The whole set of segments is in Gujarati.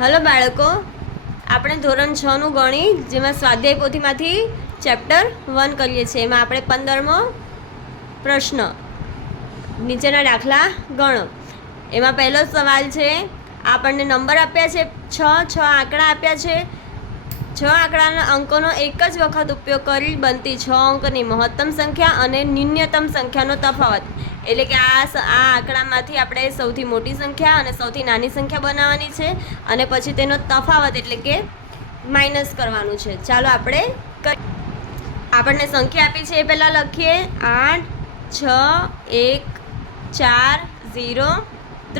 હલો બાળકો, આપણે ધોરણ 6 નું ગણિત જેમાં સ્વાધ્યાય પોથીમાંથી ચેપ્ટર 1 કરીએ છીએ. એમાં આપણે 15મો પ્રશ્ન, નીચેના દાખલા ગણો. એમાં પહેલો સવાલ છે, આપણને નંબર આપ્યા છે 6 આંકડા આપ્યા છે. 6 આંકડાના અંકોનો એક જ વખત ઉપયોગ કરી બનતી 6 અંકની મહત્તમ સંખ્યા અને ન્યૂનતમ સંખ્યાનો તફાવત. એટલે કે આ આંકડામાંથી આપણે સૌથી મોટી સંખ્યા અને સૌથી નાની સંખ્યા બનાવવાની છે અને પછી તેનો તફાવત એટલે કે માઇનસ કરવાનું છે. ચાલો આપણે આપણને સંખ્યા આપી છે એ પહેલાં લખીએ. 8 6 1 4 0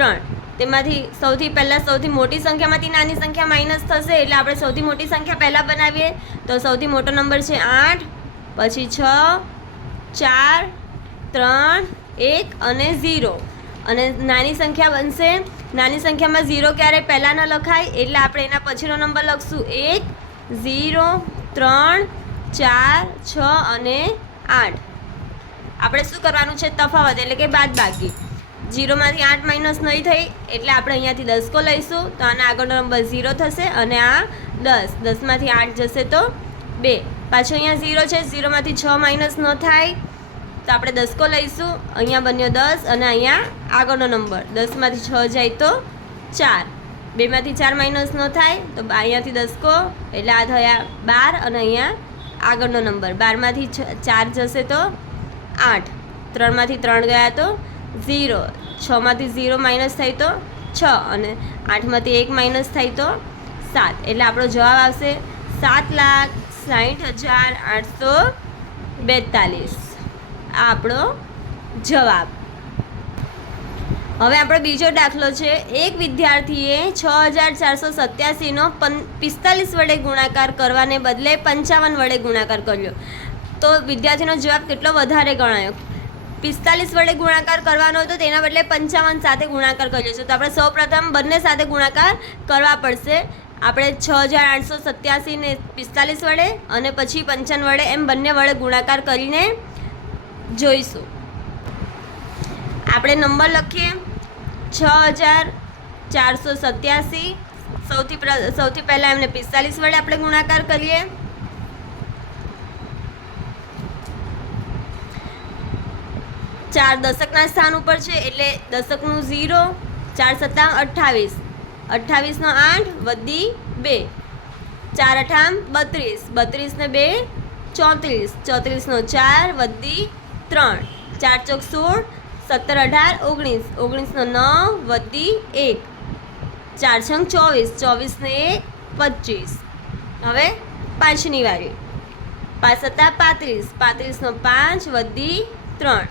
3. તેમાંથી સૌથી પહેલાં સૌથી મોટી સંખ્યામાંથી નાની સંખ્યા માઇનસ થશે એટલે આપણે સૌથી મોટી સંખ્યા પહેલાં બનાવીએ. તો સૌથી મોટો નંબર છે 8, પછી 6 4 3 1 અને 0. અને નાની સંખ્યા બનશે. નાની સંખ્યામાં 0 ક્યારેય પહેલાં ન લખાય એટલે આપણે એના પછીનો નંબર લખશું 1 0 3 4 6 અને 8. આપણે શું કરવાનું છે? તફાવત એટલે કે બાદબાકી. 0માંથી 8 માઇનસ નહીં થઈ એટલે આપણે અહીંયાથી 10 કો લઈશું તો આના આગળનો નંબર 0 થશે અને આ 10. 10માંથી 8 જશે તો 2. પાછું અહીંયા 0 છે, 0માંથી 6 માઇનસ ન થાય તો આપણે 10 કો લઈશું. અહીંયા બન્યો 10 અને અહીંયા આગળનો નંબર 10માંથી 6 જાય તો 4. 2માંથી 4 માઇનસ ન થાય તો અહીંયાથી 10 કો એટલે આ થયા 12 અને અહીંયા આગળનો નંબર 12માંથી 4 જશે તો 8. 3માંથી 3 ગયા તો 0. 6માંથી 0 માઇનસ થાય તો 6 અને 8માંથી 1 માઇનસ થાય તો 7. એટલે આપણો જવાબ આવશે 7,60,842. આ આપણો જવાબ. હવે આપણો બીજો દાખલો છે. એક વિદ્યાર્થીએ 6,487નો 45 વડે ગુણાકાર કરવાને બદલે 55 વડે ગુણાકાર કર્યો. તો વિદ્યાર્થીનો જવાબ કેટલો વધારે ગણાયો? 45 વડે ગુણાકાર કરવાનો હતો તેના બદલે 55 સાથે ગુણાકાર કર્યો છે. તો આપણે સૌપ્રથમ બંને સાથે ગુણાકાર કરવા પડશે. આપણે 6,887 ને 45 વડે અને પછી 55 વડે એમ બંને વડે ગુણાકાર કરીને જોઈશું. આપણે નંબર લખીએ 6,487. સૌથી પહેલાં એમને 45 વડે આપણે ગુણાકાર કરીએ. 4 દશકના સ્થાન ઉપર છે એટલે દશકનું 0. 4 સત્તા 28. 28 નો 8 વધી 2. 4 અઠામ 32. 32 ને 2 34. 34 નો 4 વધી 3. 4 ચોક 16. 17 18 19. 19 નો 9 વધી 1. 4 છંગ 24. 24 ને 1 25. હવે પાંચની વારી. 5 સત્તા 35. 35 નો 5 વધી 3.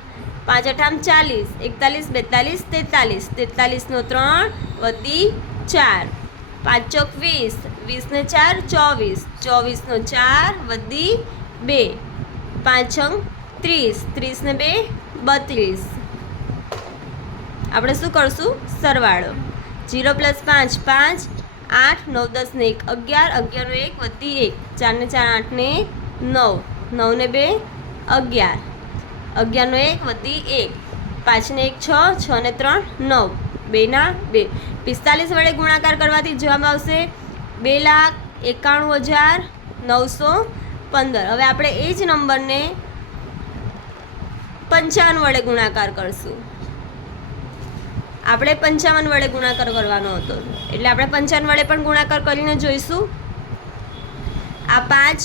5 અઠામ 40. 41 42 43. 43 નો 3 વધી 4. 5 ચોક 20. 20 ને 4 24. 24 નો 4 વધી 2. 5 છંગ 30. 30 ને 2 32. આપણે શું કરશું? સરવાળો. 0 + 5 5. 8 9 10 ને 1 11. 11 નો 1 વધી 1. 4 ને 4 8 ને 9. 9 ને 2 11. 11 નો 1 વધી 1. 5 ને 1 6. 6 ને 3 9. 2 ના 2. 45 વડે ગુણાકાર કરવાથી જવાબ આવશે 2,91,915. હવે આપણે એ જ નંબરને 55 વડે ગુણાકાર કરશું. આપણે 55 વડે ગુણાકાર કરવાનો હતો એટલે આપણે 55 વડે પણ ગુણાકાર કરીને જોઈશું. આ 5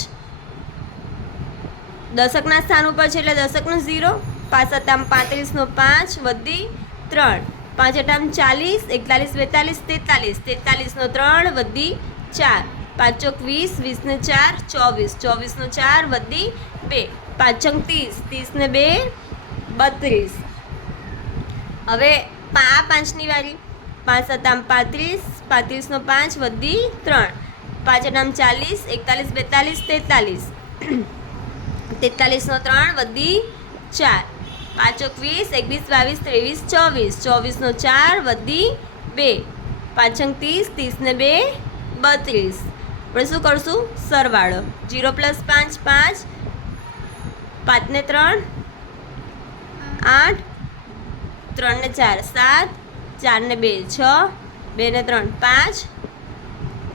દશકના સ્થાન ઉપર છે એટલે દશકનું 0. 5 સત્તામ 35 નો 5 વધી 3. 5 અઠામ 40. 41 42 43. 43 નો 3 વધી 4. 5 ચોક 20. 20 ને 4 24. 24 નો 4 વધી 2. 5 છંગ 30. 30 ને 2 32. હવે આ પાંચની વારી. 5 સત્તામ 35. 35 નો 5 વધી 3. 5 અઠામ 40. 41 42 43. 43 નો 3 વધી 4. 5 ચોક 20. 21 22 23 24. 24 નો 4 વધી 2. 5 છંગ 30. 30 ને 2 32. આપણે શું કરશું? સરવાળો. 0 + 5 5. 5 ને 3 8. 3 ને 4 7. 4 ને 2 6. 2 ને 3 5.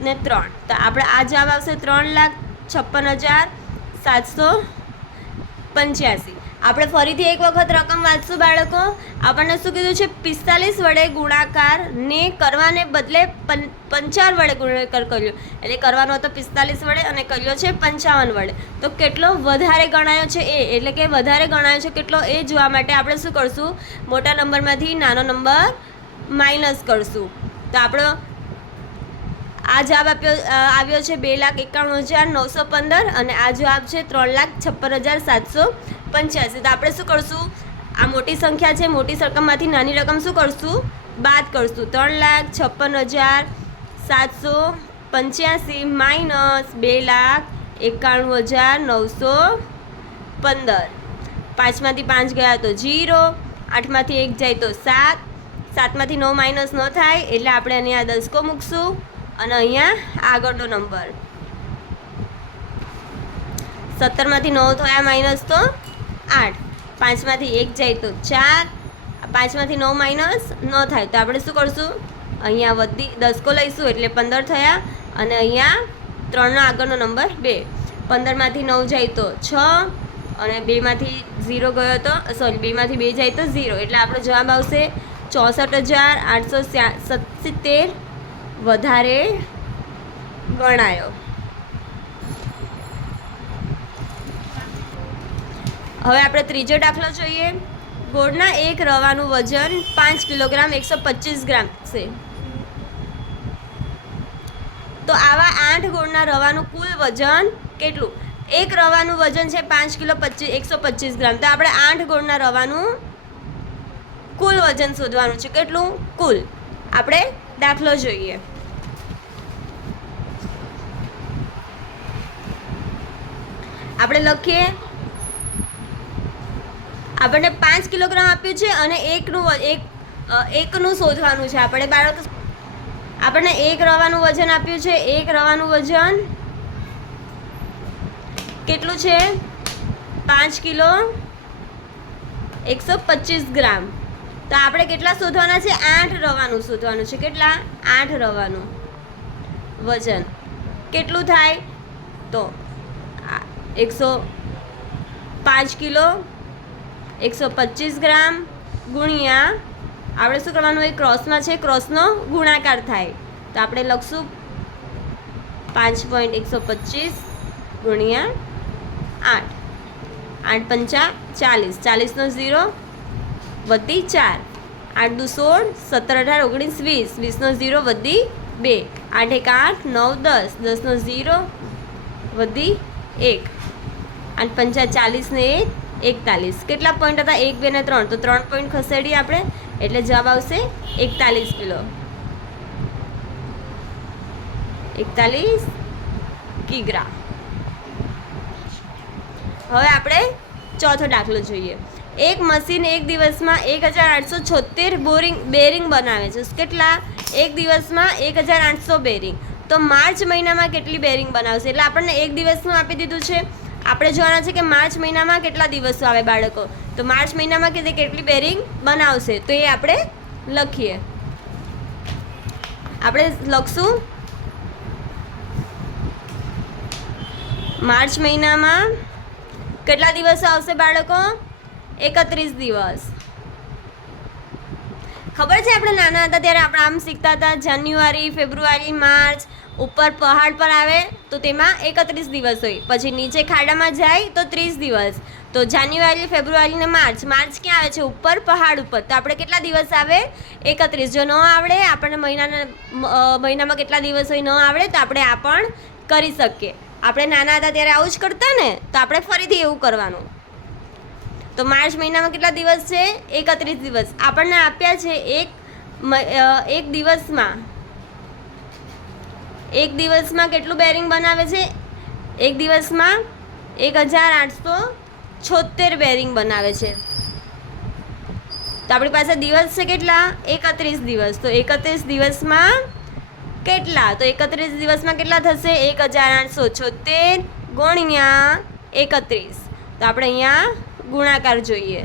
ને 3. તો આપણે આ જવાબ આવશે 3,56,785. આપણે ફરીથી એક વખત રકમ વાંચશું બાળકો. આપણને શું કીધું છે? 45 વડે ગુણાકાર ને કરવાને બદલે 55 વડે ગુણાકાર કર્યો. એટલે કરવાનો હતો 45 વડે અને કર્યો છે 55 વડે. તો કેટલો વધારે ગણાયો છે એ, એટલે કે વધારે ગણાયો છે કેટલો એ જોવા માટે આપણે શું કરશું? મોટા નંબરમાંથી નાનો નંબર માઇનસ કરશું. તો આપણો આ જવાબ આવ્યો છે 2,91,915 અને આ જવાબ છે 3,56,785. તો આપણે શું કરશું? આ મોટી સંખ્યા છે, મોટી રકમમાંથી નાની રકમ શું કરશું? બાદ કરશું. 3,56,785 માઇનસ 2,91,915. 5માંથી 5 ગયા તો 0, 8માંથી 1 જાય તો 7, 7માંથી 9 માઇનસ ન થાય એટલે આપણે અહીંયા દસકો મૂકશું અને અહીંયા આગળનો નંબર 17માંથી 9 થયા માઇનસ તો 8, 5માંથી 1 જાય તો 4, 5માંથી 9 માઇનસ ન થાય તો આપણે શું કરશું? અહીંયા વધી દસકો લઈશું એટલે 15 થયા અને અહીંયા 3નો આગળનો નંબર 2. 15માંથી 9 જાય તો 6 અને 2માંથી 0 ગયો તો 2માંથી 2 જાય તો 0 એટલે આપણો જવાબ આવશે 64,877 વધારે ગણાયો. હવે આપણે ત્રીજો દાખલો જોઈએ. ગોળના એક રવાનું વજન 5 કિલોગ્રામ 125 ગ્રામ છે. તો આવા 8 ગોળના રવાનું કુલ વજન કેટલું? એક રવાનું વજન છે 5 કિલો 125 ગ્રામ. તો આપણે 8 ગોળના રવાનું કુલ વજન શોધવાનું છે. કેટલું? કુલ. આપણે દાખલો જોઈએ. આપણે લખીએ. આપણને 5 કિલોગ્રામ આપ્યું છે અને એકનું શોધવાનું છે. આપણે બાળક આપણને એક રવાનું વજન આપ્યું છે. એક રવાનું વજન કેટલું છે? 5 કિલો 125 ગ્રામ. તો આપણે કેટલા શોધવાના છે? 8 રવાનું શોધવાનું છે. કેટલા? 8 રવાનું વજન કેટલું થાય? તો 5 કિલો 125 ગ્રામ ગુણ્યા આપણે શું કરવાનું? એ ક્રોસમાં છે, ક્રોસનો ગુણાકાર થાય. તો આપણે લખશું 5.125 ગુણ્યા 8, 8 પંચા 40, 40નો 0 વધી 4, 8 દુ 16, 17 18 19 20, 20નો 0 વધી 2, 8 1 8 9 10, 10નો 0 વધી 1, 8 પંચા 40 ને 41. કેટલા પોઈન્ટ હતા? 1 2 ને 3. તો 3 પોઈન્ટ ખસેડીએ આપણે એટલે જવાબ આવશે 41 કિલો. 41 કિગ્રા. હવે આપણે ચોથો દાખલો જોઈએ. એક મશીન એક દિવસમાં 1,876 બેરિંગ બનાવે છે. કેટલા? એક દિવસમાં 1,800 બેરિંગ. તો માર્ચ મહિનામાં કેટલી બેરિંગ બનાવશે? એટલે આપણને એક દિવસનું આપી દીધું છે. આપણે જોવાના છે કે માર્ચ મહિનામાં કેટલા દિવસો આવે બાળકો. તો માર્ચ મહિનામાં કેટલી બેરિંગ બનાવશે તો એ આપણે લખીએ. આપણે લખશું માર્ચ મહિનામાં કેટલા દિવસો આવશે બાળકો? 31 દિવસ. ખબર છે આપણે નાના હતા ત્યારે આપણે આમ શીખતા હતા જાન્યુઆરી, ફેબ્રુઆરી, માર્ચ. ઉપર પહાડ પર આવે તો તેમાં 31 દિવસ હોય. પછી નીચે ખાડામાં જાય તો 30 દિવસ. તો જાન્યુઆરી, ફેબ્રુઆરી ને માર્ચ. માર્ચ ક્યાં આવે છે? ઉપર પહાડ ઉપર. તો આપણે કેટલા દિવસ આવે? 31. જો ન આવડે આપણને મહિનામાં કેટલા દિવસ હોય ન આવડે તો આપણે આ પણ કરી શકીએ. આપણે નાના હતા ત્યારે આવું જ કરતા ને, તો આપણે ફરીથી એવું કરવાનું. તો માર્ચ મહિનામાં કેટલા દિવસ છે? 31 દિવસ. આપણને આપ્યા છે એક દિવસમાં કેટલું બેરિંગ બનાવે છે? એક દિવસમાં 1,876 બેરિંગ બનાવે છે. તો આપણી પાસે દિવસ છે કેટલા? 31 દિવસ. તો 31 દિવસમાં કેટલા? તો 31 દિવસમાં કેટલા થશે? 1,876 ગુણ્યા 31. તો આપણે અહીંયા ગુણાકાર જોઈએ.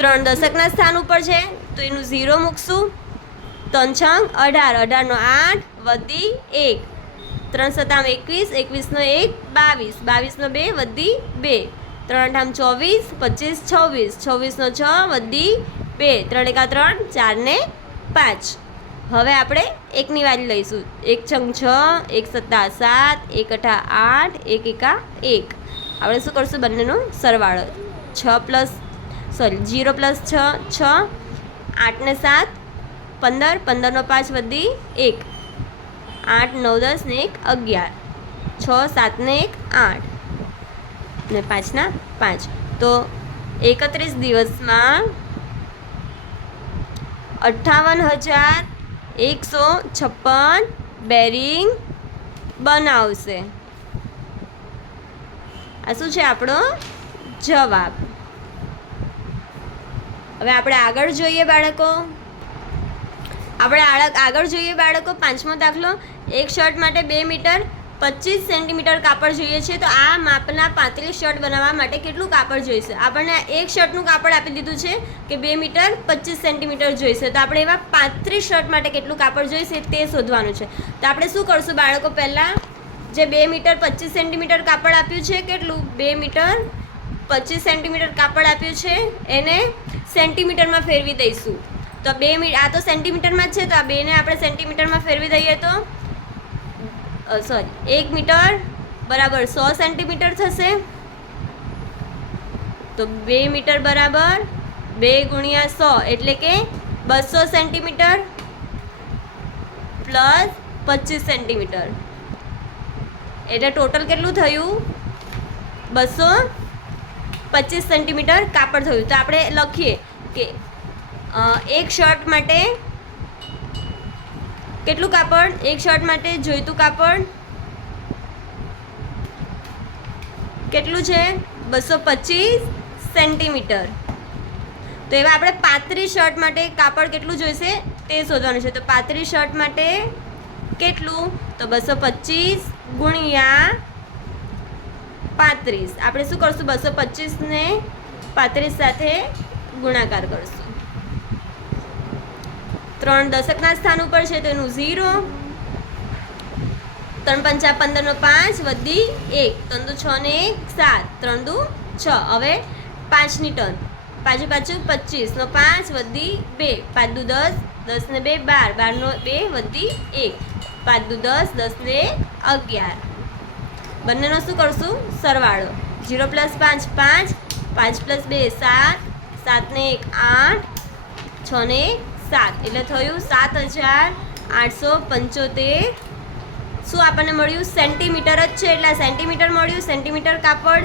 3 દશકના સ્થાન ઉપર છે તો એનું 0 મૂકશું. 3 છંગ 18, 18 નો 8 વધી 1, 3 સતામ 21, 21 નો 1 22, 22 નો 2 વધી 2, 3 આઠામ 24, 25 26, 26 નો 6 વધી 2, 3 એકા 3, 4 ને 5. હવે આપણે એકની વારી લઈશું. 1 છંગ 6, 1 સત્તા 7, 1 અઠા 8, 1 એકા 1. આપણે શું કરશું? બંનેનો સરવાળો. 0 પ્લસ 6 8 ને 7 15, 15 નો 5 વધી 1, 8 9 10 ને 1 11, 6 7 ને 1 8 ને 5 ના 5. તો 31 દિવસમાં 58,156 બેરિંગ બનાવશે. આ શું છે આપણો જવાબ. હવે આપણે આગળ જોઈએ બાળકો. પાંચમો દાખલો. એક શર્ટ માટે 2 મીટર 25 સેન્ટીમીટર કાપડ જોઈએ છે. તો આ માપના 35 શર્ટ બનાવવા માટે કેટલું કાપડ જોઈશે? આપણને એક શર્ટનું કાપડ આપી દીધું છે કે 2 મીટર 25 સેન્ટીમીટર જોઈશે. તો આપણે એવા 35 શર્ટ માટે કેટલું કાપડ જોઈશે તે શોધવાનું છે. તો આપણે શું કરશું બાળકો? પહેલાં જે 2 મીટર 25 સેન્ટીમીટર કાપડ આપ્યું છે, કેટલું? 2 મીટર 25 સેન્ટીમીટર કાપડ આપ્યું છે, એને સેન્ટીમીટરમાં ફેરવી દઈશું. તો 2 મીટર, આ તો સેન્ટીમીટરમાં જ છે, તો આ 2 ને આપણે સેન્ટીમીટરમાં ફેરવી દઈએ તો 1 મીટર બરાબર 100 સેન્ટીમીટર થશે. તો 2 મીટર બરાબર 2 ગુણ્યા 100 એટલે કે 200 સેન્ટીમીટર પ્લસ 25 સેન્ટીમીટર એટલે ટોટલ કેટલું થયું? 225 સેન્ટીમીટર કાપડ થયું. તો આપણે લખીએ કે એક શર્ટ માટે કેટલું કાપડ? એક શર્ટ માટે જોઈતું કાપડ કેટલું છે? 225 સેન્ટીમીટર. તો એવા આપણે 35 શર્ટ માટે કાપડ કેટલું જોઈશે તે શોધવાનું છે. તો 35 શર્ટ માટે કેટલું? તો 225 ગુણ્યા 35. આપણે શું કરશું? 225 ને 35 સાથે ગુણાકાર કરશું. 3 દશકના સ્થાન ઉપર છે તો એનું 0, 3 પંચા 15 નો 5 વધી 1, 3 દુ 6 ને 1 7, 3 દુ 6. હવે 5 ની ટર્ન. પાછું 25 નો 5 વધી 2, 5 દુ 10, 10 ને 2 12, 12 નો 2 વધી 1, 5 દુ 10, 10 ને 11. બંનેનો શું કરશું? સરવાળો. 0 પ્લસ 5 5, 5 પ્લસ 2 7, 7 ને 1 8, 6 ને 7 એટલે થયું 7,875. શું આપણને મળ્યું? સેન્ટીમીટર જ છે એટલે સેન્ટીમીટર મળ્યું. સેન્ટીમીટર કાપડ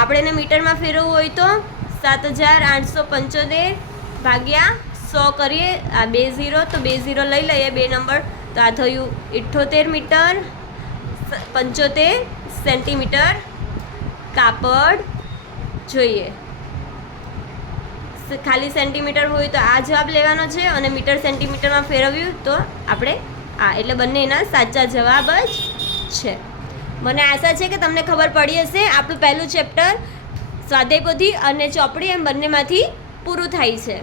આપણે એને મીટરમાં ફેરવવું હોય તો 7,875 ભાગ્યા 100 કરીએ. આ 2 0 તો 2 0 લઈ લઈએ 2 નંબર. તો આ થયું 78 મીટર 75 સેન્ટીમીટર કાપડ જોઈએ. ખાલી સેન્ટીમીટર હોય તો આ જવાબ લેવાનો છે અને મીટર સેન્ટીમીટરમાં ફેરવ્યું તો આપણે આ. એટલે બંને એના સાચા જવાબ જ છે. મને આશા છે કે તમને ખબર પડી હશે. આપણું પહેલું ચેપ્ટર સ્વાધ્યાય પોથી અને ચોપડી એમ બંનેમાંથી પૂરું થાય છે.